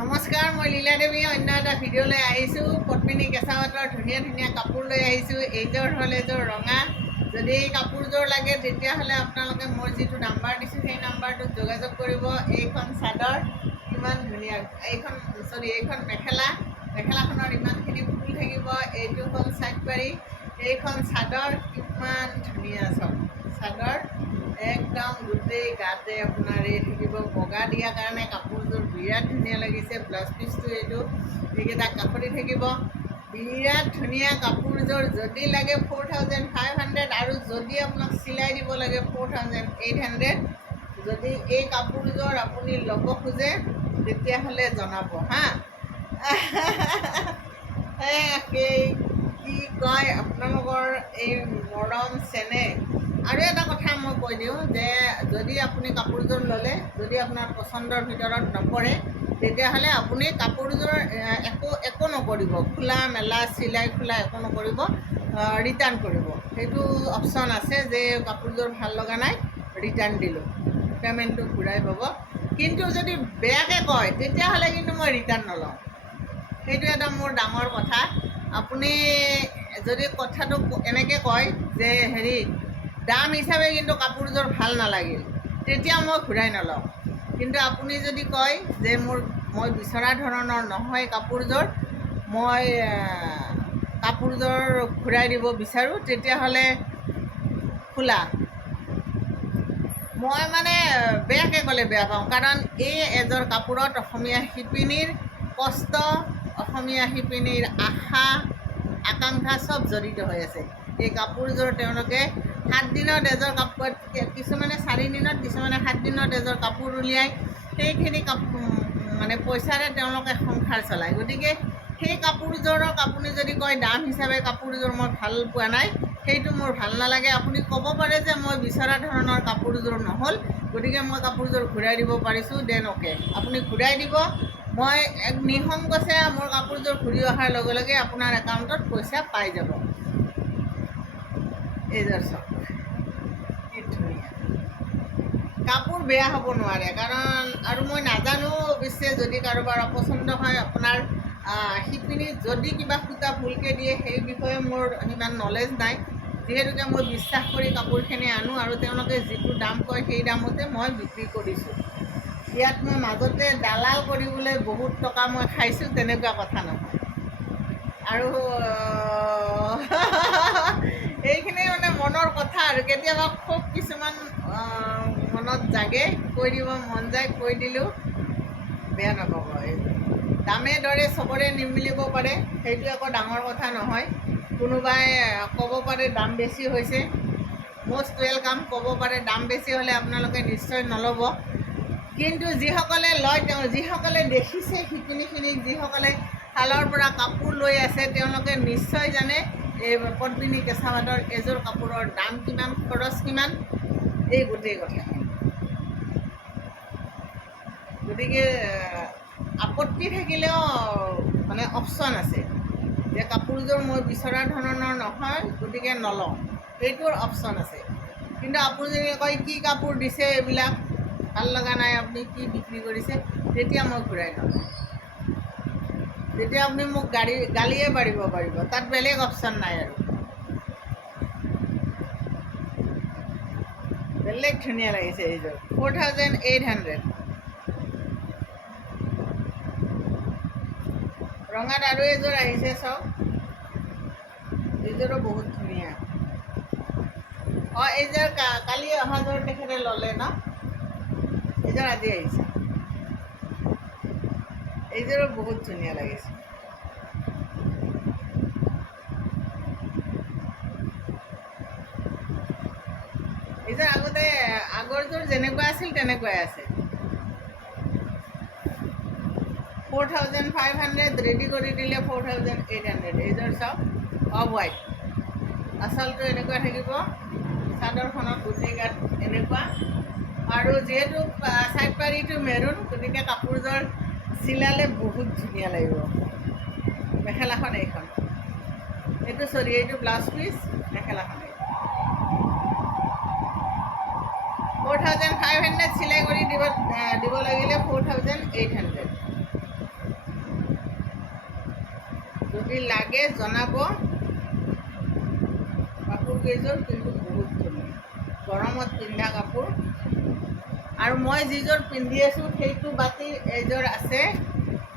নমস্কাৰ, মই লীলা দেৱী অন্য এটা ভিডিঅ'লৈ আহিছোঁ। পদ্মিনী কেঁচা পাটৰ ধুনীয়া ধুনীয়া কাপোৰ লৈ আহিছোঁ। এইযোৰ হ'ল এযোৰ ৰঙা। যদি এই কাপোৰযোৰ লাগে তেতিয়াহ'লে আপোনালোকে মই যিটো নাম্বাৰ দিছোঁ সেই নাম্বাৰটোত যোগাযোগ কৰিব। এইখন চাদৰ ইমান ধুনীয়া, এইখন মেখেলাখনৰ ইমানখিনি ফুল থাকিব। এইটো হ'ল চাইডপাৰী, এইখন চাদৰ কিমান ধুনীয়া চাদৰ একদম গোটেই গাতে আপোনাৰ এই থাকিব। বগা দিয়াৰ কাৰণে কাপোৰযোৰ বিৰাট ধুনীয়া লাগিছে। ব্লাউজ পিচটো এইকেইটা কাষতে থাকিব। বিৰাট ধুনীয়া কাপোৰযোৰ। যদি লাগে 4500 আৰু যদি আপোনাক চিলাই দিব লাগে 4800। যদি এই কাপোৰযোৰ আপুনি ল'ব খোজে তেতিয়াহ'লে জনাব হা। কি কয় আপোনালোকৰ এই মৰম চেনেহ। আৰু এটা কথা মই কৈ দিওঁ যে যদি আপুনি কাপোৰযোৰ ল'লে, যদি আপোনাৰ পচন্দৰ ভিতৰত নপৰে তেতিয়াহ'লে আপুনি কাপোৰযোৰ একো নকৰিব, খোলা মেলা চিলাই খোলা একো নকৰিব, ৰিটাৰ্ণ কৰিব। সেইটো অপশ্যন আছে যে কাপোৰযোৰ ভাল লগা নাই, ৰিটাৰ্ণ দিলোঁ, পে'মেণ্টটো ঘূৰাই পাব। কিন্তু যদি বেয়াকৈ কয় তেতিয়াহ'লে কিন্তু মই ৰিটাৰ্ণ নলওঁ। সেইটো এটা মোৰ ডাঙৰ কথা। আপুনি যদি কথাটো এনেকৈ কয় যে দাম হিচাপে কিন্তু কাপোৰযোৰ ভাল নালাগিল, তেতিয়া মই ঘূৰাই নলওঁ। কিন্তু আপুনি যদি কয় যে মই বিচৰা ধৰণৰ নহয় কাপোৰযোৰ, মই কাপোৰযোৰ ঘূৰাই দিব বিচাৰোঁ, তেতিয়াহ'লে খোলা। মই মানে বেয়াকৈ ক'লে বেয়া পাওঁ, কাৰণ এই এযোৰ কাপোৰত অসমীয়া শিপিনীৰ কষ্ট, অসমীয়া শিপিনীৰ আশা আকাংক্ষা চব জড়িত হৈ আছে। এই কাপোৰযোৰ তেওঁলোকে 7 দিনত এযোৰ কাপোৰ, কিছুমানে 4 দিনত, কিছুমানে 7 দিনত এযোৰ কাপোৰ উলিয়ায়। সেইখিনি মানে পইচাৰে তেওঁলোকে সংসাৰ চলায়। গতিকে সেই কাপোৰযোৰক আপুনি যদি কয় দাম হিচাপে কাপোৰযোৰ মই ভাল পোৱা নাই, সেইটো মোৰ ভাল নালাগে। আপুনি ক'ব পাৰে যে মই বিচৰা ধৰণৰ কাপোৰযোৰ নহ'ল, গতিকে মই কাপোৰযোৰ ঘূৰাই দিব পাৰিছোঁ, দেন অ'কে, আপুনি ঘূৰাই দিব। মই এক নিঃসংকোচে মোৰ কাপোৰযোৰ ঘূৰি অহাৰ লগে লগে আপোনাৰ একাউণ্টত পইচা পাই যাব। এইযোৰ চাওক, কি ধুনীয়া কাপোৰ, বেয়া হ'ব নোৱাৰে। কাৰণ আৰু মই নাজানো অৱশ্যে, যদি কাৰোবাৰ অপচন্দ হয়, আপোনাৰ শিপিনী যদি কিবা সূতা ভুলকৈ দিয়ে সেই বিষয়ে মোৰ সিমান নলেজ নাই। যিহেতুকে মই বিশ্বাস কৰি কাপোৰখিনি আনো আৰু তেওঁলোকে যিটো দাম কয় সেই দামতে মই বিক্ৰী কৰিছোঁ। ইয়াত মই মাজতে দালাল কৰিবলৈ বহুত টকা মই খাইছোঁ, তেনেকুৱা কথা নহয়। আৰু এইখিনি মানে মনৰ কথা আৰু কেতিয়াবা খুব কিছুমান মনত জাগে, কৈ দিব মন যায়, কৈ দিলোঁ, বেয়া নাপাব। দামে দৰে চবৰে নিমিলিব পাৰে, সেইটো একো ডাঙৰ কথা নহয়। কোনোবাই ক'ব পাৰে দাম বেছি হৈছে, মষ্ট ৱেলকাম, ক'ব পাৰে। দাম বেছি হ'লে আপোনালোকে নিশ্চয় নল'ব। কিন্তু যিসকলে লয়, যিসকলে দেখিছে শিপিনীখিনিক, যিসকলে শালৰ পৰা কাপোৰ লৈ আছে, তেওঁলোকে নিশ্চয় জানে এই পদ্মিনী কেঁচা পাটৰ এযোৰ কাপোৰৰ দাম কিমান, খৰচ কিমান, এই গোটেই কথাখিনি। গতিকে আপত্তি থাকিলেও মানে অপশ্যন আছে যে কাপোৰযোৰ মই বিচৰা ধৰণৰ নহয়, গতিকে নলওঁ, সেইটোৰ অপশ্যন আছে। কিন্তু আপুনি যদি কয় কি কাপোৰ দিছে, এইবিলাক ভাল লগা নাই, আপুনি কি বিক্ৰী কৰিছে, তেতিয়া মই ঘূৰাই নলওঁ। তেতিয়া আপুনি মোক গালিয়ে পাৰিব পাৰিব, তাত বেলেগ অপশ্যন নাই আৰু। বেলেগ ধুনীয়া লাগিছে এইযোৰ, 4800। ৰঙাত আৰু এযোৰ আহিছে চাওক, এইযোৰো বহুত ধুনীয়া। এইযোৰ কালি অহাযোৰ তেখেতে ল'লে ন, এইযোৰ আজি আহিছে। এইযোৰো বহুত ধুনীয়া লাগিছে। এইযোৰ আগৰযোৰ যেনেকুৱা আছিল তেনেকুৱাই আছে। 4500 ৰেডি কৰি দিলে 4800। এইযোৰ চাওক, অফ হোৱাইট, আচলটো এনেকুৱা থাকিব, চাদৰখনত গোটেই গাত এনেকুৱা। আৰু যিহেতু চাইড পাৰিটো মেৰুন, গতিকে কাপোৰযোৰ চিলালে বহুত ধুনীয়া লাগিব। মেখেলাখন এইখন, এইটো ব্লাউজ পিচ, মেখেলাখন 4500 চিলাই কৰি দিব লাগিলে 4800। যদি লাগে জনাব। কাপোৰকেইযোৰ কিন্তু বহুত ধুনীয়া, গৰমত পিন্ধা কাপোৰ। আৰু মই যিযোৰ পিন্ধি আছোঁ সেইটো বাতিৰ এইযোৰ আছে,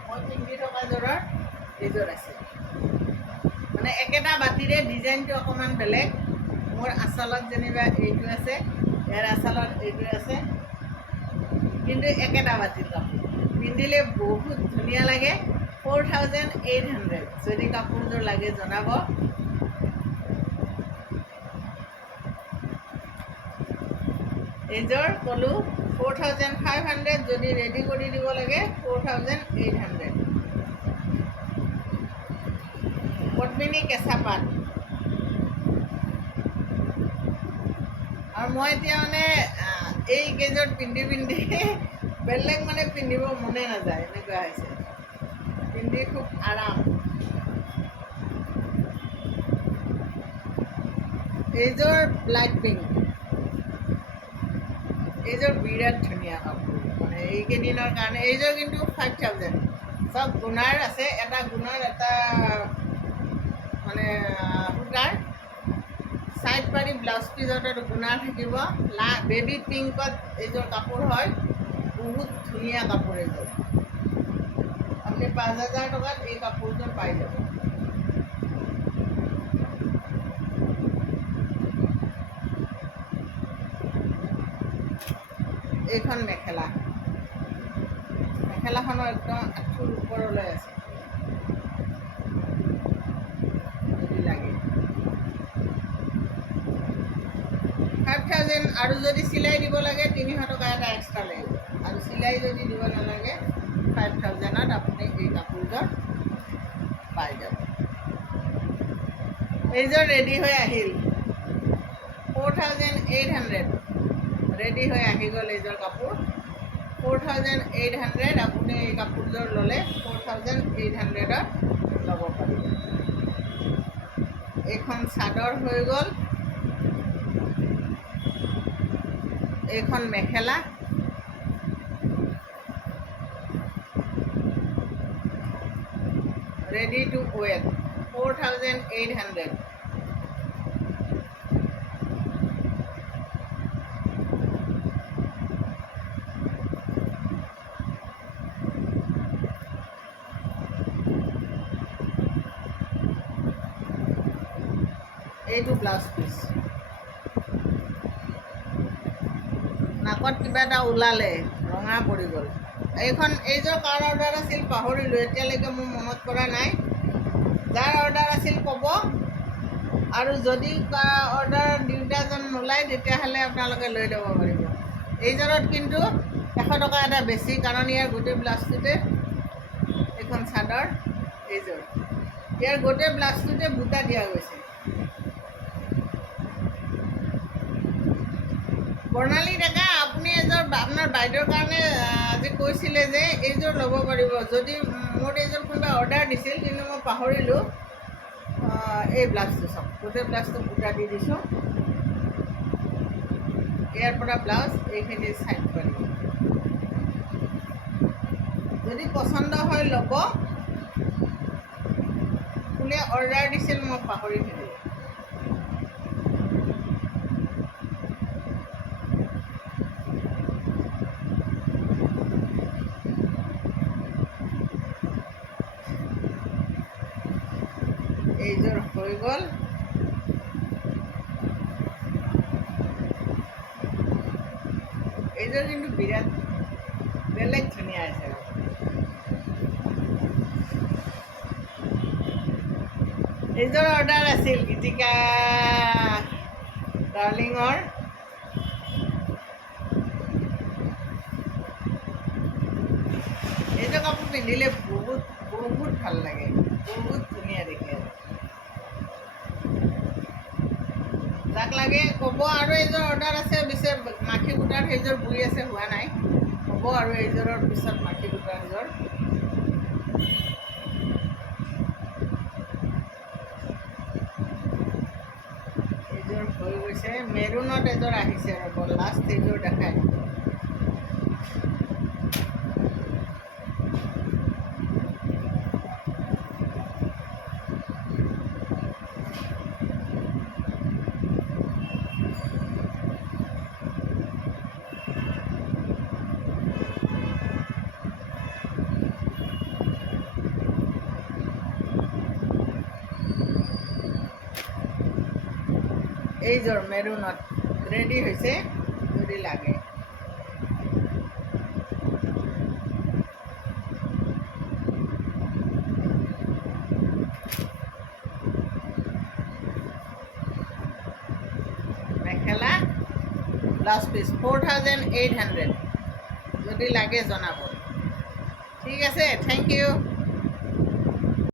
মই পিন্ধি থকা যোৰৰ এইযোৰ আছে। মানে একেটা বাতিৰে ডিজাইনটো অকণমান বেলেগ। মোৰ আঁচলত যেনিবা এইটো আছে, ইয়াৰ আঁচলত এইটো আছে, কিন্তু একেটা বাতিৰ কাপোৰ। পিন্ধিলে বহুত ধুনীয়া লাগে। 4800। যদি কাপোৰযোৰ লাগে জনাব। এইযোৰ ক'লোঁ 4500, যদি ৰেডি কৰি দিব লাগে 4800। পদ্মিনী কেঁচা পাত। আৰু মই এতিয়া মানে এইকেইযোৰ পিন্ধি বেলেগ মানে পিন্ধিব মনে নাযায়, এনেকুৱা হৈছে। পিন্ধি খুব আৰাম। এইযোৰ লাইট পিংক। এইযোৰ বিৰাট ধুনীয়া কাপোৰ, মানে এইকেইদিনৰ কাৰণে। এইযোৰ কিন্তু 5000। চব গুণাৰ আছে, এটা গুণাৰ এটা মানে সূতাৰ। ছাইড পাৰি ব্লাউজ পিছত গুণাৰ থাকিব। বেবী পিংকত এইযোৰ কাপোৰ হয়, বহুত ধুনীয়া কাপোৰ এইযোৰ। আপুনি 5000 টকাত এই কাপোৰযোৰ পাই যাব। এইখন মেখেলা, মেখেলাখনো একদম আঁঠুৰ ওপৰলৈ আছে, যদি লাগে 5000। আৰু যদি চিলাই দিব লাগে 300 টকা এটা এক্সট্ৰা লাগিব। আৰু চিলাই যদি দিব নালাগে 5000ত আপুনি এই কাপোৰযোৰ পাই যাব। এইযোৰ ৰেডি হৈ আহিল 4800। ৰেডি হৈ আহি গ'ল এইযোৰ কাপোৰ 4800। আপুনি এই কাপোৰযোৰ ল'লে 4800ত ল'ব পাৰিব। এইখন চাদৰ হৈ গ'ল, এইখন মেখেলা। Ready to ৱেৰ 4800। এইটো ব্লাউজ পিচ। নাকত কিবা এটা ওলালে, ৰঙা পৰি গ'ল। এইযোৰ কাৰ অৰ্ডাৰ আছিল পাহৰিলোঁ, এতিয়ালৈকে মোৰ মনত পৰা নাই। যাৰ অৰ্ডাৰ আছিল ক'ব। আৰু যদি অৰ্ডাৰ দিওঁতে যেন নোলায়, তেতিয়াহ'লে আপোনালোকে লৈ ল'ব পাৰিব। এইযোৰত কিন্তু 100 টকা এটা বেছি, কাৰণ ইয়াৰ গোটেই ব্লাউজটোতে, এইখন চাদৰ, এইযোৰ ইয়াৰ গোটেই ব্লাউজটোতে বুটা দিয়া গৈছে। বৰ্ণালী ডেকা, আপুনি এযোৰ আপোনাৰ বাইদেউৰ কাৰণে আজি কৈছিলে যে এইযোৰ ল'ব পাৰিব। যদি মোৰ এইযোৰ কোনোবাই অৰ্ডাৰ দিছিল, কিন্তু মই পাহৰিলোঁ। এই ব্লাউজটো চাওক, গোটেই ব্লাউজটো বুটা দি দিছোঁ। ইয়াৰ পৰা ব্লাউজ এইখিনি চাইড কৰিব। যদি পচন্দ হয় ল'ব। কোনে অৰ্ডাৰ দিছিল মই পাহৰি থাকিলোঁ। এইযোৰ হৈ গ'ল। এইযোৰ কিন্তু বিৰাট বেলেগ ধুনীয়া আছে। এইযোৰ অৰ্ডাৰ আছিল গীতিকা ডাৰ্লিঙৰ। এইযোৰ কাপোৰ পিন্ধিলে বহুত বহুত ভাল লাগে, বহুত ধুনীয়া দেখে। যাক লাগে ক'ব। আৰু এইযোৰ অৰ্ডাৰ আছে, পিছে মাখি সূতাৰ সেইযোৰ বুই আছে, হোৱা নাই। হ'ব আৰু এইযোৰৰ পিছত মাখি সূতাৰ সেইযোৰ। এইযোৰ হৈ গৈছে। মেৰুনত এযোৰ আহিছে, ৰ'ব লাষ্ট এইযোৰ দেখাই। এইযোৰ মেৰুনত ৰেডি হৈছে যদি লাগে। মেখেলা ব্লাউজ পিচ 4800 যদি লাগে জনাব। ঠিক আছে, থেংক ইউ।